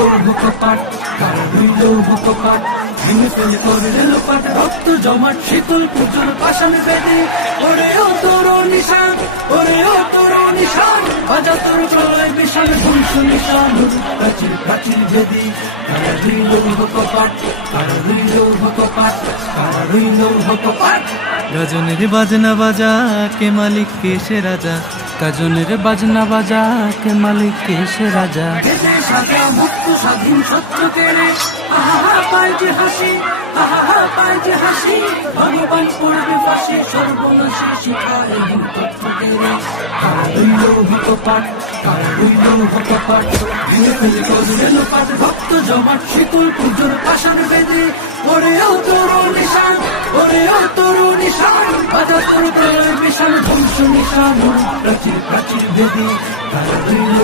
লৌহ কপাট, কারা রইল কপাট, ভেঙে ফেলে করে লোপাট, রক্ত জমাট শীতল পুজোর পাশান বেদে, ওরে ও তোর নিশান, ওরে ও তোর নিশান, বাজা তোর প্রলয় বিশাল ধ্বংস নিশান, প্রাচীর প্রাচীর ভেদি, কারা রইল কপাট, কারা রইল কপাট, কারা রইল কপাট। গাজনের বাজনা বাজা কে মালিক কে সে রাজা, গাজনের বাজনা বাজা কে মালিক কে সে রাজা। দেশে সাজা মুক্ত স্বাধীন সত্য কেড়ে, আহা পায় যে হাসি, আহা পায় যে হাসি, ভগবান পড়বে ফাঁসি, সর্বনাশী শিখা এবং তথ্য কেড়ে, কারা রইল কপাট, কারা রইল কপাট, ভেঙে ফেলে করে লোপাট, রক্ত জমাট শীতল পুজোর পাশান বেদে, ওরে ও তোর নিশান, ওরে ও তোর নিশান, বাজা তোর প্রলয় বিশাল ধ্বংস নিশান, প্রাচীর প্রাচীর ভেদি, কারা রইল